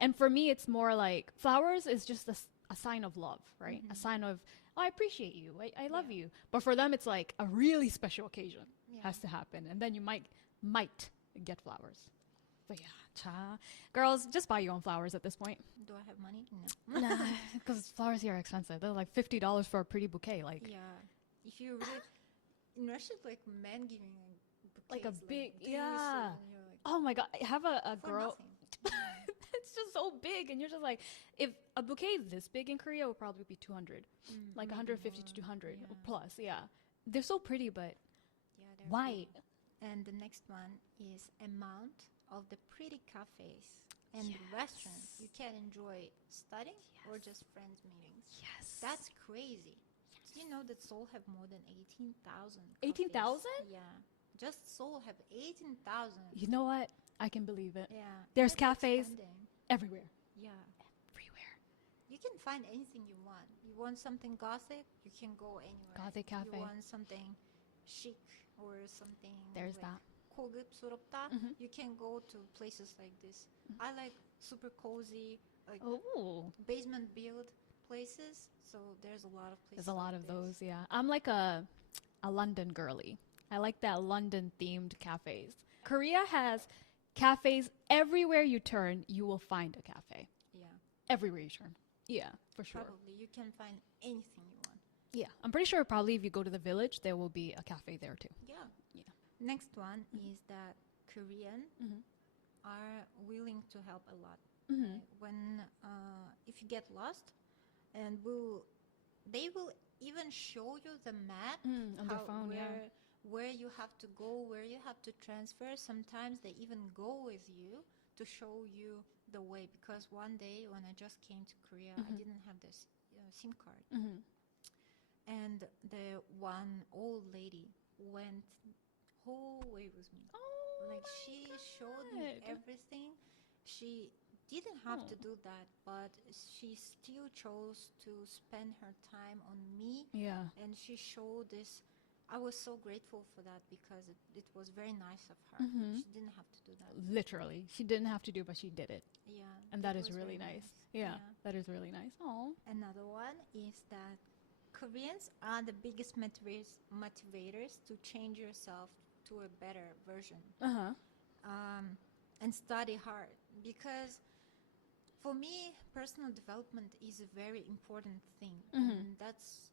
And for me, it's more like flowers is just a sign of love, right? A sign of, oh, I appreciate you. I love you. But for them, it's like a really special occasion has to happen. And then you might get flowers. But yeah, cha. Girls, just buy your own flowers at this point. Do I have money? No. Nah, because flowers here are expensive. They're like $50 for a pretty bouquet. Like, Yeah. If you really... In Russia, it's like men giving like a bouquets big, this, yeah. and you're like, Oh my God. I have a for girl. nothing. It's just so big. And you're just like, if a bouquet this big in Korea would probably be 200. Like maybe 150 to more, 200 yeah. plus. Yeah. They're so pretty, but Yeah, they're white. cool. And the next one is amount of the pretty cafes and restaurants you can enjoy studying or just friends meetings. Yes. That's crazy. Do you know that Seoul have more than 18,000? 18,000? Yeah. Just Seoul have 18,000. You know what? I can believe it. Yeah. There's That's cafes expanding. everywhere. Yeah. Everywhere. You can find anything you want. You want something gothic, you can go anywhere. Gothic cafe. You want something chic or something There's like that. 고급스럽다, you can go to places like this. I like super cozy, like Oh. basement build. places. So there's a lot of places. There's a lot like of this. those, yeah. I'm like a London girly. I like that London themed cafes. Korea has cafes everywhere you turn, you will find a cafe. Yeah, Everywhere you turn. Yeah, for sure. probably you can find anything you want. Yeah, I'm pretty sure probably if you go to the village, there will be a cafe there too. Yeah. Yeah. Next one is that Korean Mm-hmm. are willing to help a lot. Mm-hmm. When if you get lost, and they will even show you the map On their phone, yeah. where you have to go, where you have to transfer. Sometimes they even go with you to show you the way. Because one day when I just came to Korea, I didn't have this SIM card, Mm-hmm. and the one old lady went whole way with me. Oh, Like my she showed me God. everything. She didn't have to Oh. do that, but she still chose to spend her time on me, Yeah. and she showed this. I was so grateful for that because it was very nice of her. Mm-hmm. She didn't have to do that. Literally. She didn't have to do, but she did it. Yeah, And it that is was really very nice. Yeah, that is really nice. Oh. Another one is that Koreans are the biggest motivators to change yourself to a better version, Uh-huh. and study hard. Because for me, personal development is a very important thing, and that's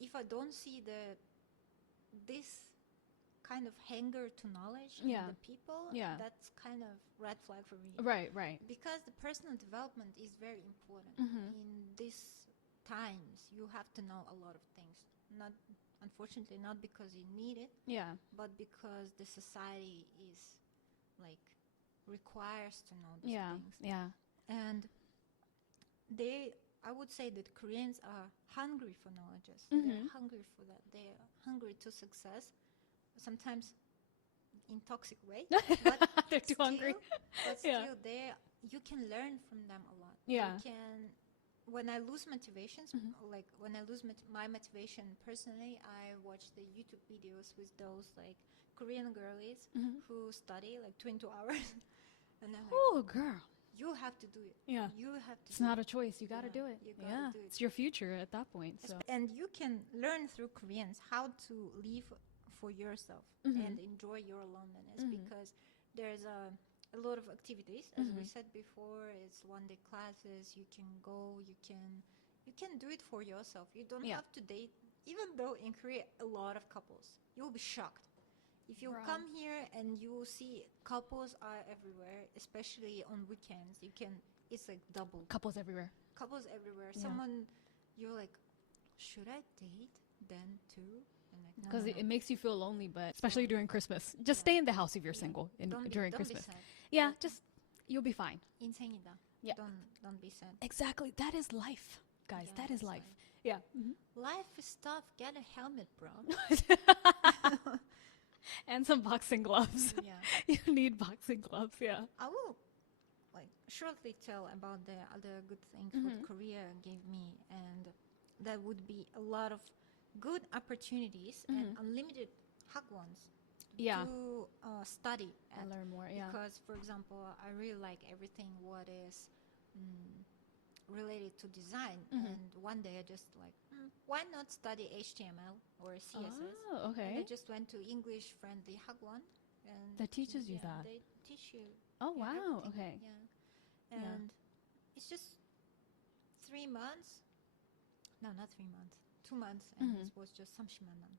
if I don't see this kind of hunger to knowledge in Yeah. the people, Yeah. that's kind of red flag for me. Right, right. Because the personal development is very important. Mm-hmm. In these times, you have to know a lot of things. Not, unfortunately, not because you need it, Yeah. but because the society is like requires to know these Yeah. things. Yeah. And I would say that Koreans are hungry for knowledges. Mm-hmm. They're hungry for that. They're hungry to success. Sometimes in toxic way, but They're too hungry. But Yeah. still, you can learn from them a lot. Yeah. You can. When I lose motivations, like when I lose my motivation personally, I watch the YouTube videos with those like Korean girlies who study like 22 hours, and I'm like, Oh, girl. you have to do it. Yeah. You have to. It's do not it. a choice. You got to Yeah, do it. you gotta Yeah. do it. It's your future at that point. So. And you can learn through Koreans how to live for yourself and enjoy your loneliness, because there's a lot of activities, as we said before. It's one-day classes. You can go. You can do it for yourself. You don't have to date. Even though in Korea a lot of couples, you'll be shocked if you come here and you will see couples are everywhere, especially on weekends. It's like double Couples everywhere. couples everywhere. Yeah. You're like, should I date then too? And like, no, Because no, no. it makes you feel lonely, but especially during Christmas. Just stay in the house if you're single during don't Christmas. Be sad. Yeah, just you'll be fine. 인생이다. Yeah. Don't be sad. Exactly. That is life, guys. Yeah, that is that's life. Yeah. Life is tough. Get a helmet, bro. And some boxing gloves. Yeah. You need boxing gloves. Yeah. I will like shortly tell about the other good things what Korea gave me, and that would be a lot of good opportunities and unlimited hagwons Yeah. to study at. And learn more. Yeah. Because, for example, I really like everything what is related to design. And one day I just like, why not study HTML or CSS? Oh, And I okay. just went to English-friendly Hagwon. And That teaches you that. They teach you. Oh, yeah, wow. everything. Okay. Yeah. Yeah. And it's just 3 months. No, not 3 months. 2 months. And this was just samshimanan.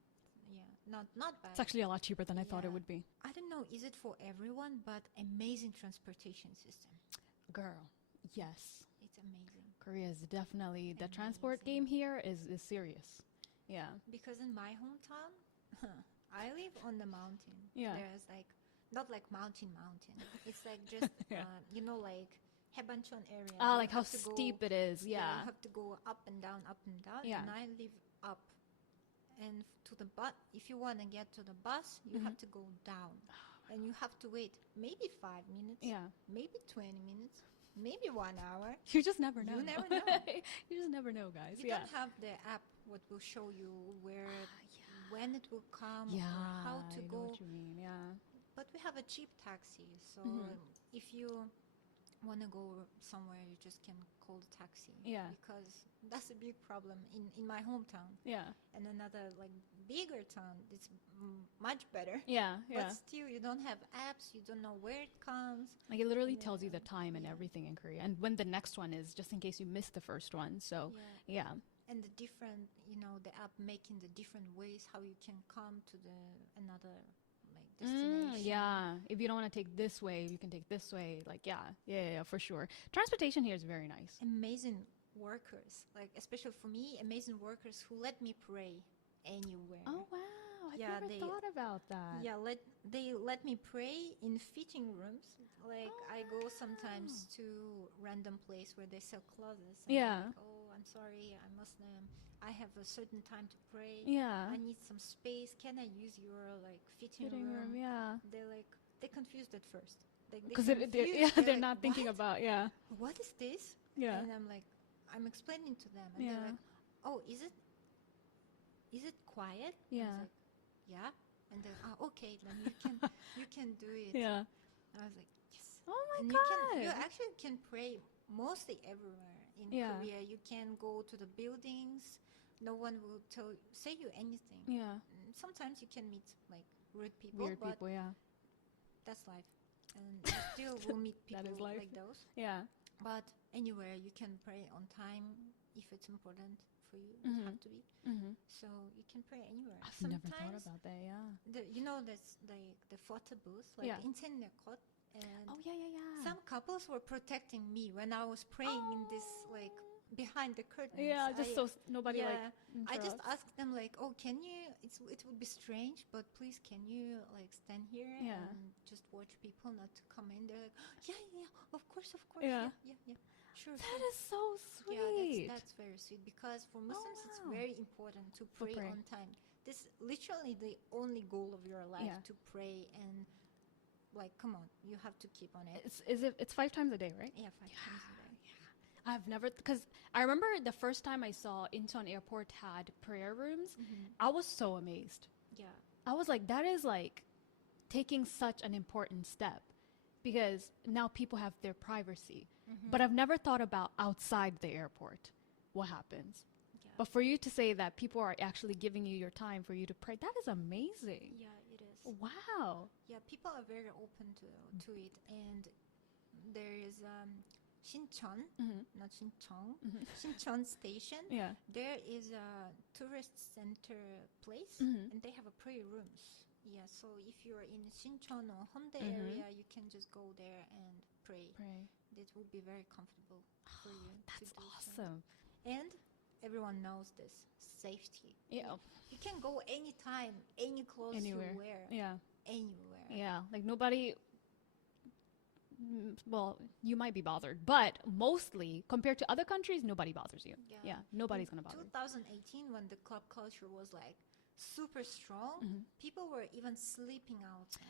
Yeah, not bad. It's actually a lot cheaper than I thought it Yeah. would be. I don't know, is it for everyone, but amazing transportation system. Girl, yes. It's amazing. Korea is definitely, the transport game here is serious. Yeah. Because in my hometown, I live on the mountain. Yeah. There's like, not like mountain. It's like just, Yeah. like Hebancheon area. Ah, You like how have to go- steep it is. You Yeah. have to go up and down. Yeah. And I live up. And to the bus, if you want to get to the bus, you have to go down. And you have to wait maybe 5 minutes, Yeah. maybe 20 minutes, maybe 1 hour. You just never know. You never know. You just never know, guys. You Yeah. don't have the app what will show you when it will come Yeah. or how to I know go. what you mean. Yeah. But we have a cheap taxi, so if you want to go somewhere, you just can call the taxi. Yeah. Because that's a big problem in my hometown. Yeah. And another like bigger town, it's much better. Yeah. Yeah. But still, you don't have apps. You don't know where it comes. Like it literally tells you the time and Yeah. everything in Korea, and when the next one is, just in case you missed the first one. So yeah. And the different, the app making the different ways how you can come to the another like destination. Yeah. If you don't want to take this way, you can take this way. Like, yeah, for sure. Transportation here is very nice. Amazing workers, like especially for me, amazing workers who let me pray anywhere. Oh, wow. I've never thought about that. Yeah, they let me pray in fitting rooms. Like I go sometimes to random place where they sell clothes. And Yeah. I'm like, oh, I'm sorry, I'm Muslim. I have a certain time to pray. Yeah. I need some space. Can I use your like fitting Fitting room, yeah. They confused at first. Because They're they're like, not thinking "What? about, What is this?" Yeah. And I'm like, I'm explaining to them, and they're like, "Oh, is it quiet?" Yeah. I was like, "Yeah." And then, okay, then you can do it. Yeah. I was like, yes. Oh my And God. you actually can pray mostly everywhere in Korea. You can go to the buildings. No one will say you anything. Yeah. Sometimes you can meet like rude people, Weird but people, yeah. that's life. And you still will meet people That is life. like those. Yeah. But anywhere you can pray on time if it's important for you. It have to be. So you can pray anywhere. I've never thought about that, yeah. That's like the photo booth, like Yeah. in Tenekot. And Oh, yeah. some couples were protecting me when I was praying in this like behind the curtains. Yeah, just so nobody like I just interrupts. asked them like, oh, can you? It would be strange, but please, can you like stand here and just watch people not to come in? They're like, yeah, of course, Yeah. yeah, sure. That is so sweet. Yeah, that's very sweet because for Muslims it's wow. very important to pray pray. on time. This literally the only goal of your life to pray and like come on, you have to keep on it. It's 5 times a day, right? Yeah, 5 times a day. I've never, because I remember the first time I saw Incheon Airport had prayer rooms, I was so amazed. Yeah. I was like, that is like taking such an important step because now people have their privacy. But I've never thought about outside the airport what happens. Yeah. But for you to say that people are actually giving you your time for you to pray, that is amazing. Yeah, it is. Wow. Yeah, people are very open to it, and there is Shincheon, not Shincheong, Shincheon Station. Yeah. There is a tourist center place, and they have a prayer rooms. Yeah, so if you're in Shincheon or Hyundai area, you can just go there and pray. It will be very comfortable for you. That's to do awesome. So. And everyone knows this safety. Yeah. You can go anytime, any clothes Anywhere. you wear. Yeah. Anywhere. Yeah. Like nobody. Well, you might be bothered, but mostly compared to other countries, nobody bothers you. Yeah, nobody's gonna bother you. 2018, when the club culture was like super strong, people were even sleeping outside.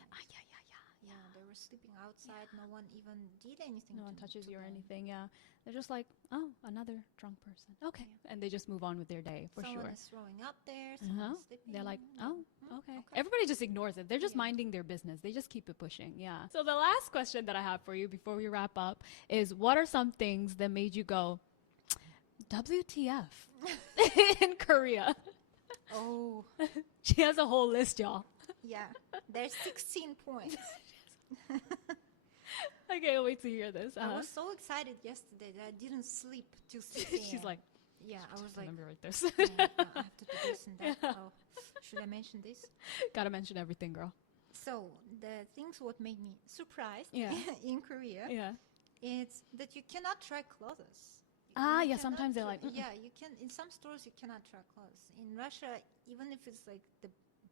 Yeah, they were sleeping outside. No one even did anything. No one to touches you or them. anything. Yeah, they're just like, oh, another drunk person. Okay, and they just move on with their day for Someone sure. is throwing up there. Someone is sleeping. They're like, oh, okay. okay. Everybody just ignores it. They're just minding their business. They just keep it pushing. Yeah. So the last question that I have for you before we wrap up is, what are some things that made you go, WTF in Korea? Oh, She has a whole list, y'all. yeah. There's 16 points. I can't wait to hear this. I was so excited yesterday that I didn't sleep till 6 a.m. She's like, yeah, I was like, let me write this. I have to do this and that. Oh, should I mention this? Gotta mention everything, girl. So the things what made me surprised Yeah. in Korea, Yeah. it's that you cannot try clothes. Ah, You yeah, cannot sometimes they're try- like, yeah, you can. In some stores, you cannot try clothes. In Russia, even if it's like the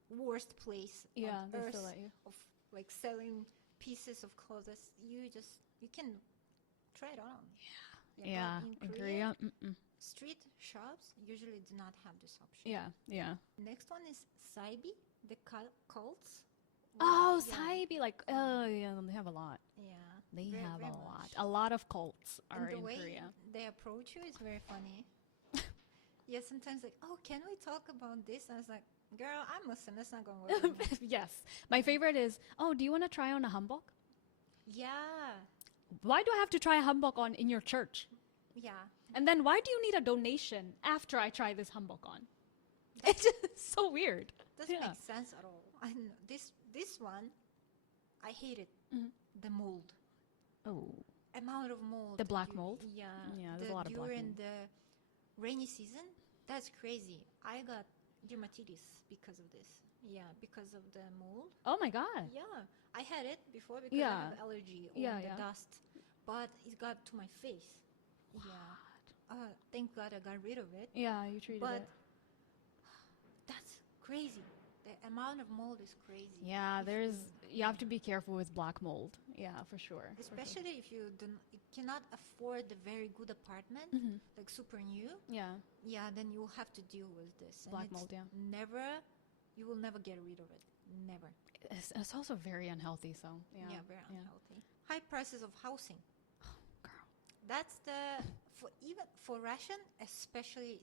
worst place Yeah, on they earth still let you. of like selling pieces of clothes, you can try it on. Yeah, but in Korea. street shops usually do not have this option. Yeah. Next one is Saibi, the cults. Oh, Yeah. Saibi, like, oh, yeah, they have a lot. Yeah, They very, have very a lot. much. A lot of cults are And the in way Korea. they approach you is very funny. Yeah, sometimes like, oh, can we talk about this? I was like, girl, I'm Muslim. That's not going to work. For me. Yes. My favorite is, oh, do you want to try on a hanbok? Yeah, why do I have to try hanbokon in your church? Yeah. And then why do you need a donation after I try this hanbokon? It's just so weird. Doesn't make sense at all. And this one, I hate it. The mold. Oh. Amount of mold. The black mold? Yeah. There's a lot of black During mold. the rainy season, that's crazy. I got dermatitis because of this. Yeah, because of the mold. Oh my God. Yeah, I had it before because I have allergy on the dust, but it got to my face. Yeah. Thank God I got rid of it. Yeah, you treated it. But that's crazy. The amount of mold is crazy. Yeah, you have to be careful with black mold. Yeah, for sure. Especially if you cannot afford the very good apartment, like super new. Yeah. Yeah, then you have to deal with this. Black mold, yeah. You will never get rid of it. Never. It's also very unhealthy, so yeah. Yeah, very unhealthy. High prices of housing. Girl. That's for Russian, especially,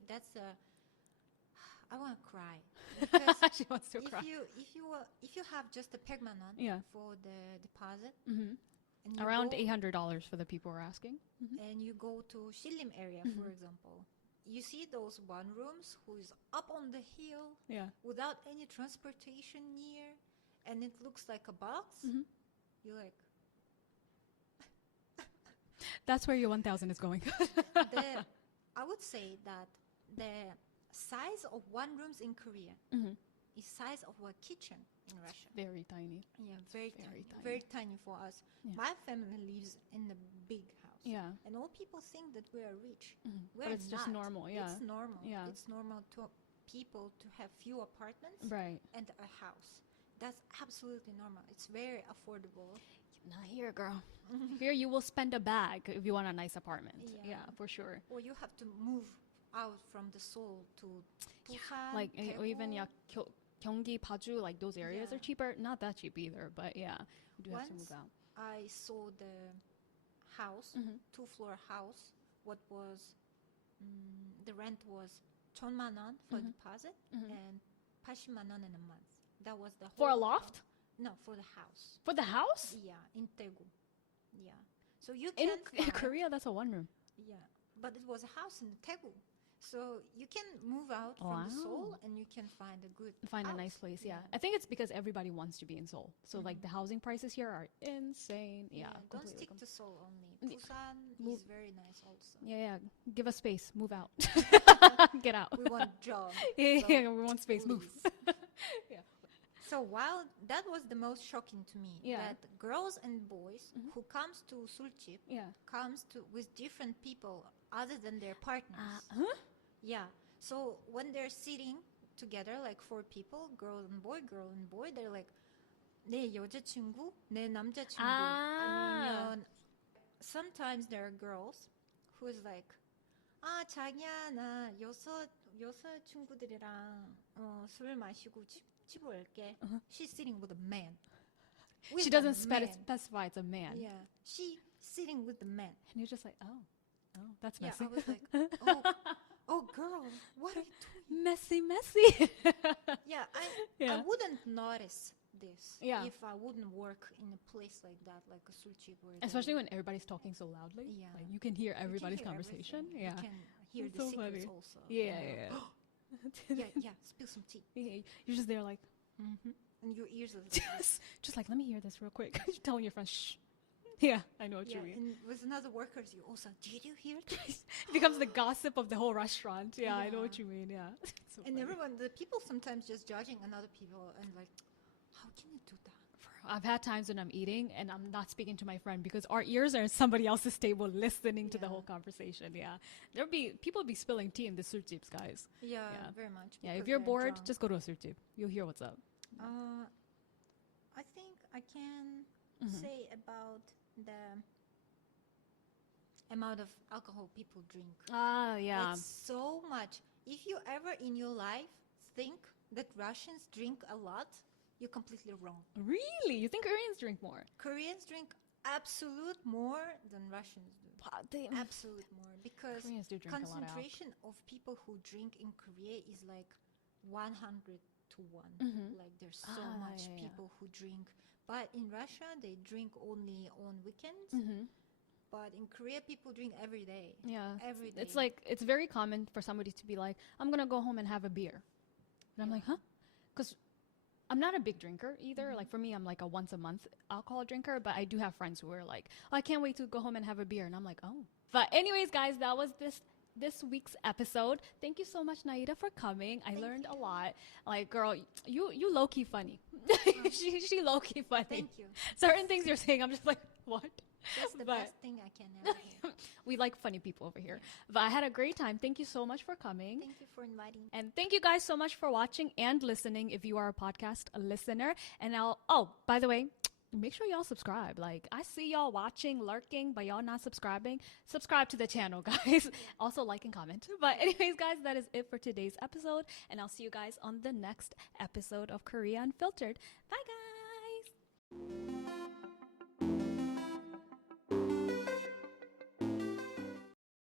I want to cry. Because She wants to cry. If you have just a permanent for the deposit, and around $800 for the people who are asking, and you go to Shilim area, for example, you see those one rooms who is up on the hill without any transportation near, and it looks like a box. You're like, that's where your 1,000 is going. I would say that the size of one rooms in Korea is size of a kitchen in Russia. Very tiny. Yeah, very tiny. Very tiny for us. Yeah. My family lives in a big house. Yeah. And all people think that we are rich. But it's just normal, yeah. It's normal. Yeah. It's normal to people to have few apartments and a house. That's absolutely normal. It's very affordable. Not here, girl. Here you will spend a bag if you want a nice apartment. Yeah, for sure. Or you have to move out from the Seoul to Busan, like or even Gyeonggi, Paju, like those areas are cheaper. Not that cheap either, but yeah, you do have to move out. I saw the house, 2-floor house. What was the rent was 1,000만 won for deposit and 80만 won in a month. That was the whole for a loft. No, for the house. For the house? Yeah, in Daegu. Yeah, so you can in Korea, that's a one room. Yeah, but it was a house in Daegu. So you can move out from the Seoul and you can find a nice place. Yeah. I think it's because everybody wants to be in Seoul. So like the housing prices here are insane. Yeah. Don't stick to Seoul only. Busan is very nice also. Yeah. Give us space. Move out. Get out. We want jobs. Yeah, we want space. Move. Yeah. So while that was the most shocking to me, that girls and boys who comes to Sulchip comes to with different people other than their partners. Yeah. So when they're sitting together, like 4 people, girl and boy, they're like, 내 여자친구, 내 남자친구. 아니면 sometimes there are girls who is like, 자기야, 나 여섯 친구들이랑 술 마시고 집에 올게. She's sitting with a man. She doesn't specify it's a man. Yeah. She sitting with the man. And you're just like, oh, that's messy. Yeah, I was like, oh, girl, what are you doing? Messy. Yeah, I wouldn't notice this if I wouldn't work in a place like that, like a Sulchip. Especially when everybody's talking so loudly. Yeah. Like you can hear everybody's conversation. Everything. Yeah. You can hear That's the so secrets funny. also. Yeah. Yeah, spill some tea. Yeah, you're just there like, and your ears are just like, let me hear this real quick. You're telling your friends, shh. Yeah, I know what you mean. And with another workers, you also, did you hear this? It becomes the gossip of the whole restaurant. Yeah, I know what you mean. Yeah. So and funny. the people sometimes just judging another people and like, how can you do that? I've had times when I'm eating and I'm not speaking to my friend because our ears are at somebody else's table listening to the whole conversation. Yeah. People be spilling tea in the surtips, guys. Yeah, very much. Yeah, if you're bored, just go to a surtip. You'll hear what's up. I think I can say about the amount of alcohol people drink. Yeah. Like so much. If you ever in your life think that Russians drink a lot, you're completely wrong. Really? You think Koreans drink more? Koreans drink absolute more than Russians do. Absolute more. Because Koreans do drink concentration of people who drink in Korea is like 100 to 1. Like there's so much people who drink. But in Russia, they drink only on weekends but in Korea, people drink every day. Yeah. Every day. It's like, it's very common for somebody to be like, I'm going to go home and have a beer. And I'm like, huh? Because I'm not a big drinker either. Like for me, I'm like a once a month alcohol drinker, but I do have friends who are like, oh, I can't wait to go home and have a beer. And I'm like, oh. But anyways, guys, that was this week's episode. Thank you so much, Naida, for coming. I learned a lot. Like, girl, you low-key funny. She low-key funny. Thank you. Certain things you're saying, I'm just like, what? That's the best thing I can ever hear. We like funny people over here. But I had a great time. Thank you so much for coming. Thank you for inviting me. And thank you guys so much for watching and listening if you are a podcast listener. And by the way, make sure y'all subscribe. Like, I see y'all watching, lurking, but y'all not subscribing. Subscribe to the channel, guys. Also like and comment. But anyways, guys, that is it for today's episode. And I'll see you guys on the next episode of Korea Unfiltered. Bye, guys.